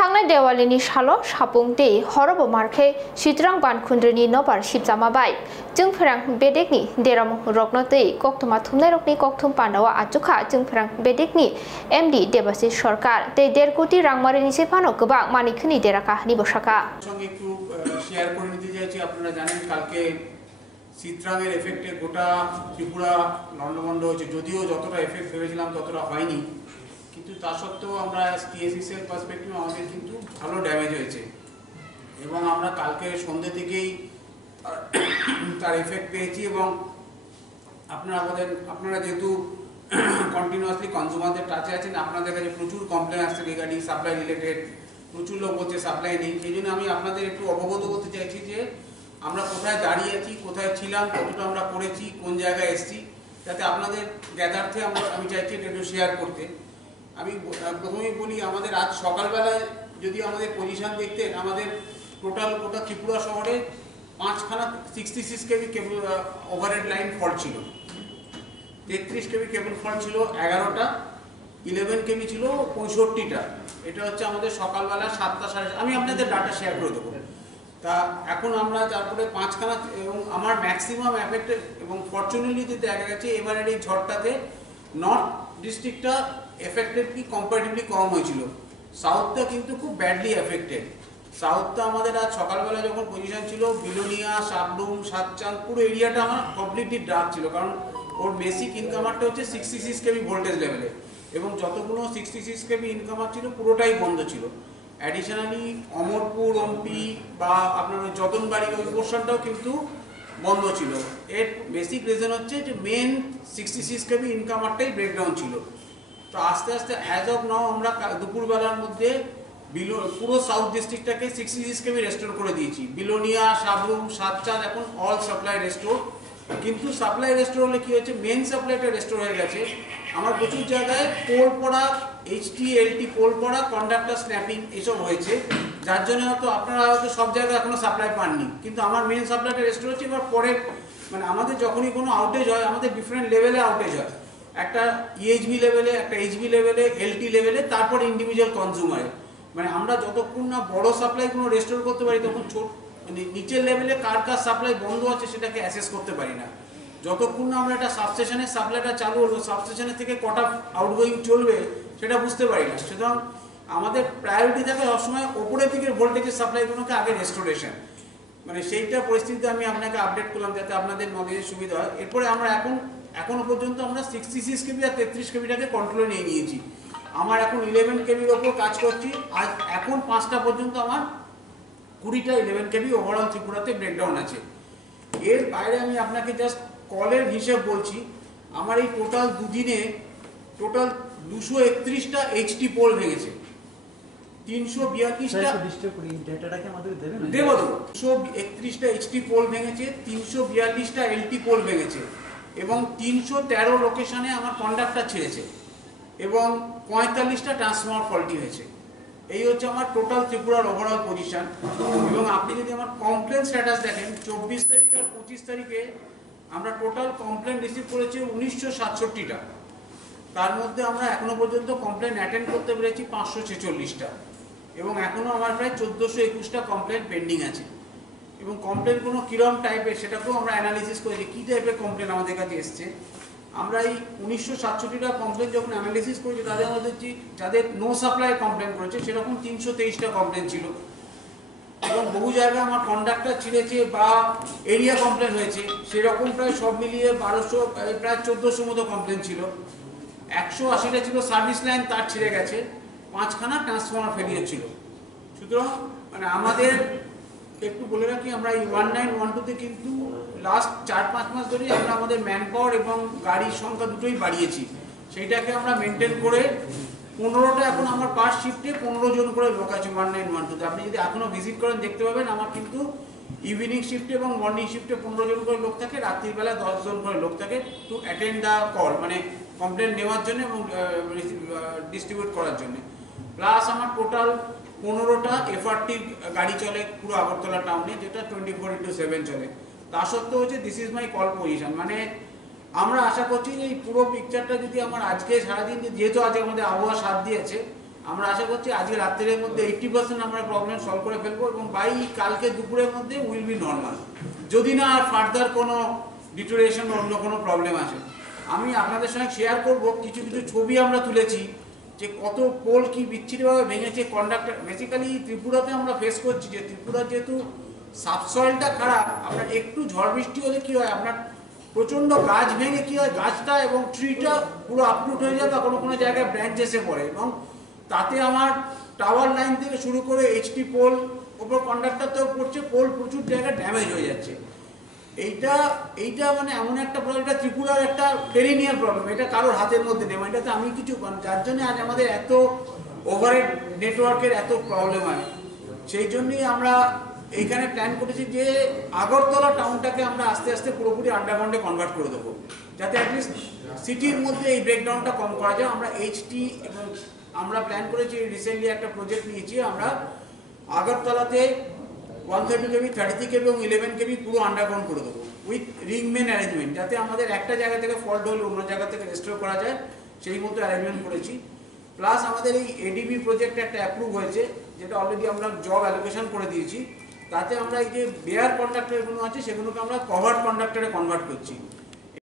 थांनाय देवालिनि सालो सापुंते हरबो मारखे सित्रां बानखुन्द्रिनि नबार सिबजामाबाय जोंफोरां बेदेकनि देराम रगनतै कक्तमा थुमनाय रकनि कक्तुम पान्डावा आजुखा जोंफोरां बेदेकनि एमडी देबासिस सरकार ते 1.5 कोटी रांमारिनि सेफानो गोबां मानिखनि देराका निबसाका সঙ্গে একটু শেয়ার করে নিতে চাইছি। আপনারা জানেন কালকে চিত্রাঙ্গের এফেক্টে গোটা ত্রিপুরা লন্ডভন্ড হয়েছে, যদিও যতটা এফেক্ট ভেবেছিলাম ততটা হয়নি, কিন্তু তা সত্ত্বেও আমরা টিএসিস এর পার্সপেক্টিভ আমাদের কিন্তু ভালো ড্যামেজ হয়েছে এবং আমরা কালকে সন্ধ্যে থেকেই তার এফেক্ট পেয়েছি। এবং আপনারা যেহেতু কন্টিনিউয়াসলি কনজিউমারদের টাচে আছেন, আপনাদের কাছে প্রচুর কমপ্লেন আসছে রিগার্ডিং সাপ্লাই রিলেটেড। প্রচুর লোক বলছে সাপ্লাই নেই। সেই জন্য আমি আপনাদের একটু অবগত করতে চাইছি যে আমরা কোথায় দাঁড়িয়ে আছি, কোথায় ছিলাম, কতটা আমরা করেছি, কোন জায়গায় এসেছি, যাতে আপনাদের জ্ঞাতার্থে আমি চাইছি এটা একটু শেয়ার করতে। আমি প্রথমেই বলি, আমাদের আজ সকালবেলায় যদি আমাদের পজিশন দেখতেন, আমাদের টোটাল গোটা ত্রিপুরা শহরে 5খানা 66 কেবি কেবল ওভারহেড লাইন ফল্ট ছিল, 33 কেবি কেবল ফল্ট ছিল 11টা, 11 কেবি ছিল 65টা। এটা হচ্ছে আমাদের সকালবেলা 7টা 7:30। আমি আপনাদের ডাটা শেয়ার করে দেবো। তা এখন আমরা তারপরে 5খানা এবং আমার ম্যাক্সিমাম এফেক্টেড এবং ফর্চুনেটলি দেখা গেছে এবারের এই ঝড়টাতে নর্থ ডিস্ট্রিক্টটা এফেক্টেড কি কম্পারেটিভলি কম হয়েছিল, সাউথটা কিন্তু খুব ব্যাডলি এফেক্টেড। সাউথটা আমাদের আজ সকালবেলা যখন পজিশন ছিল, বিলোনিয়া, সাবরুম, সাতচাঁদ, পুরো এরিয়াটা আমার কমপ্লিটলি ডার্ক ছিল, কারণ ওর বেসিক ইনকামারটা হচ্ছে 66 কেবি ভোল্টেজ লেভেলে এবং যতগুলো 66 কেবি ইনকামার ছিল পুরোটাই বন্ধ ছিল। অ্যাডিশনালি অমরপুর, ওমপি বা আপনার যতনবাড়ি ওই পোর্শনটাও কিন্তু বন্ধ ছিল। এর বেসিক রিজন হচ্ছে যে মেন 66 কেবি ইনকামারটাই ব্রেকডাউন ছিল। তো আস্তে আস্তে অ্যাজ অফ নাও আমরা দুপুরবেলার মধ্যে পুরো সাউথ ডিস্ট্রিক্টটাকে 66 কেবি রেস্টোর করে দিয়েছি। বিলোনিয়া, সাবরুম, সাতচাঁদ এখন অল সাপ্লাই রেস্টোর। কিন্তু সাপ্লাই রেস্টোর হলে কি হচ্ছে, মেন সাপ্লাইটা রেস্টোর হয়ে গেছে। আমার প্রচুর জায়গায় পোল পড়া, এইচটি এলটি পোল পড়া, কন্ডাক্টর স্ন্যাপিং এসব হয়েছে, যার জন্য হয়তো আপনারা হয়তো সব জায়গায় এখনো সাপ্লাই পাননি। কিন্তু আমার মেন সাপ্লাইটা রেস্টোর হচ্ছে। এবার পরে মানে আমাদের যখনই কোনো আউটেজ হয়, আমাদের ডিফারেন্ট লেভেলে আউটেজ হয়, একটা ইএইচবি লেভেলে, একটা এইচবি লেভেলে, এলটি লেভেলে, তারপর ইন্ডিভিজুয়াল কনজিউমারে। মানে আমরা যতক্ষণ না বড় সাপ্লাইগুলো রেস্টোর করতে পারি, তখন মানে নিচের লেভেলে কার সাপ্লাই বন্ধ আছে সেটাকে অ্যাসেস করতে পারি না। যতক্ষণ না আমরা একটা সাবস্টেশনের সাপ্লাইটা চালু হলো, সাবস্টেশনের থেকে কটা আউটগোয়িং চলবে সেটা বুঝতে পারি না। সুতরাং আমাদের প্রায়োরিটি থাকে সবসময় ওপরের দিকের ভোল্টেজের সাপ্লাইগুলোকে আগে রেস্টোরেশন, মানে সেইটা পরিস্থিতিতে আমি আপনাকে আপডেট করলাম যাতে আপনাদের নলেজের সুবিধা হয়। এরপরে আমরা এখনো পর্যন্ত আমরা 66 কেবি আর 33 কেবিটাকে কন্ট্রোলে নিয়ে নিয়েছি। আমার এখন 11 কেবির ওপর কাজ করছি। আজ এখন 5টা পর্যন্ত আমার 20টা 11 কেবি ওভারঅল ত্রিপুরাতে ব্রেকডাউন আছে। এর বাইরে আমি আপনাকে জাস্ট কলের হিসেব বলছি, আমার এই টোটাল দুদিনে টোটাল 231টা এইচটি পোল ভেঙেছে, 342টা 231টা এইচটি পোল ভেঙেছে, 342টা এলটি পোল ভেঙেছে এবং 313 লোকেশনে আমার কন্ডাক্টর ছেড়েছে এবং 45টা ট্রান্সফরমার ফল্টি হয়েছে। এই হচ্ছে আমার টোটাল ত্রিপুরার ওভারঅল পজিশন। এবং আপনি যদি আমার কমপ্লেন স্ট্যাটাস দেখেন, 24 তারিখ আর 25 তারিখে আমরা টোটাল কমপ্লেন রিসিভ করেছি 1967টা। তার মধ্যে আমরা এখনো পর্যন্ত কমপ্লেন অ্যাটেন্ড করতে পেরেছি 546টা এবং এখনো আমার প্রায় 1421টা কমপ্লেন পেন্ডিং আছে। এবং কমপ্লেনগুলো কীরকম টাইপের সেটাকেও আমরা অ্যানালিসিস করেছি, কী টাইপের কমপ্লেন আমাদের কাছে এসছে। আমরা এই 1967টা কমপ্লেন যখন অ্যানালিসিস করেছি, তাদের মধ্যে যাদের নো সাপ্লাই কমপ্লেন করেছে সেরকম 323টা কমপ্লেন ছিল এবং বহু জায়গায় আমার কন্ডাক্টর ছিঁড়েছে বা এরিয়া কমপ্লেন হয়েছে, সেরকম প্রায় সব মিলিয়ে 1200 প্রায় 1400 মতো কমপ্লেন ছিল। 180টা ছিল সার্ভিস লাইন তার ছিঁড়ে গেছে, 5খানা ট্রান্সফরমার ফেলিয়ার ছিল। সুতরাং মানে আমাদের একটু বলে রাখি, আমরা এই 1912তে কিন্তু লাস্ট 4-5 মাস ধরেই আমরা আমাদের ম্যান পাওয়ার এবং গাড়ির সংখ্যা দুটোই বাড়িয়েছি। সেইটাকে আমরা মেনটেন করে 15টা এখন আমার পার শিফটে 15 জন করে লোক আছে 1912তে। আপনি যদি এখনো ভিজিট করেন দেখতে পাবেন আমার কিন্তু ইভিনিং শিফটে এবং মর্নিং শিফটে 15 জন করে লোক থাকে, রাত্রিবেলা 10 জন করে লোক থাকে টু অ্যাটেন্ড দ্য কল, মানে কমপ্লেন নেওয়ার জন্য এবং ডিস্ট্রিবিউট করার জন্য। প্লাস আমার টোটাল 15টা এফআরটি গাড়ি চলে পুরো আগরতলা টাউনে, যেটা 24/7 চলে। তা সত্ত্বেও হচ্ছে this is my call position. মানে আমরা আশা করছি যে এই পুরো পিকচারটা যদি আমার আজকে সারাদিন, যেহেতু আজ আমাদের আবহাওয়া সাথ দিয়েছে, আমরা আশা করছি আজকে রাত্রের মধ্যে 80% আমরা প্রবলেম সলভ করে ফেলবো এবং বাই কালকে দুপুরের মধ্যে উইল বি নর্মাল, যদি না আর ফার্দার কোনো ডিটোরিয়েশন অন্য কোনো প্রবলেম আসে। আমি আপনাদের সঙ্গে শেয়ার করব কিছু কিছু ছবি আমরা তুলেছি যে কত পোল কি বিচ্ছিরিভাবে ভেঙেছে কন্ডাক্টর। বেসিক্যালি ত্রিপুরাতে আমরা ফেস করছি যে ত্রিপুরা যেহেতু সাবসয়েলটা খারাপ, আপনার একটু ঝড় বৃষ্টি হলে কি হয়, আপনার প্রচণ্ড গাছ ভেঙে কি হয়, গাছটা এবং ট্রিটা পুরো আপরুট হয়ে যায় বা কোনো কোনো জায়গায় ব্রাঞ্চ এসে পড়ে এবং তাতে আমার টাওয়ার লাইন থেকে শুরু করে এইচটি পোল ওপর কন্ডাক্টরতেও পড়ছে, পোল প্রচুর জায়গায় ড্যামেজ হয়ে যাচ্ছে। এইটা মানে এমন একটা প্রবলেম, এটা ত্রিপুরার একটা পেরিনিয়াল প্রবলেম, এটা কারোর হাতের মধ্যে নেই, এটাতে আমি কিছু, যার জন্য আজ আমাদের এত ওভারহেড নেটওয়ার্কের এত প্রবলেম হয়। সেই জন্যই আমরা এইখানে প্ল্যান করেছি যে আগরতলা টাউনটাকে আমরা আস্তে আস্তে পুরোপুরি আন্ডারগ্রাউন্ডে কনভার্ট করে দেবো, যাতে অ্যাটলিস্ট সিটির মধ্যে এই ব্রেকডাউনটা কম করা যায়। আমরা এইচটি এবং আমরা প্ল্যান করেছি, রিসেন্টলি একটা প্রজেক্ট নিয়েছি, আমরা আগরতলাতে 130 কেবি, 30 কেবি এবং 11 কেবি পুরো আন্ডারগ্রাউন্ড করে দেবো উইথ রিং মেন অ্যারেঞ্জমেন্ট, যাতে আমাদের একটা জায়গা থেকে ফল্ট হলে অন্য জায়গা থেকে রেস্টোর করা যায়, সেই মতো অ্যারেঞ্জমেন্ট করেছি। প্লাস আমাদের এই এডিবি প্রজেক্ট একটা অ্যাপ্রুভ হয়েছে, যেটা অলরেডি আমরা জব অ্যালোকেশন করে দিয়েছি। তাতে আমরা এই যে বেয়ার কন্ডাক্টরগুলো আছে সেগুলোকে আমরা কভার কন্ডাক্টরে কনভার্ট করছি।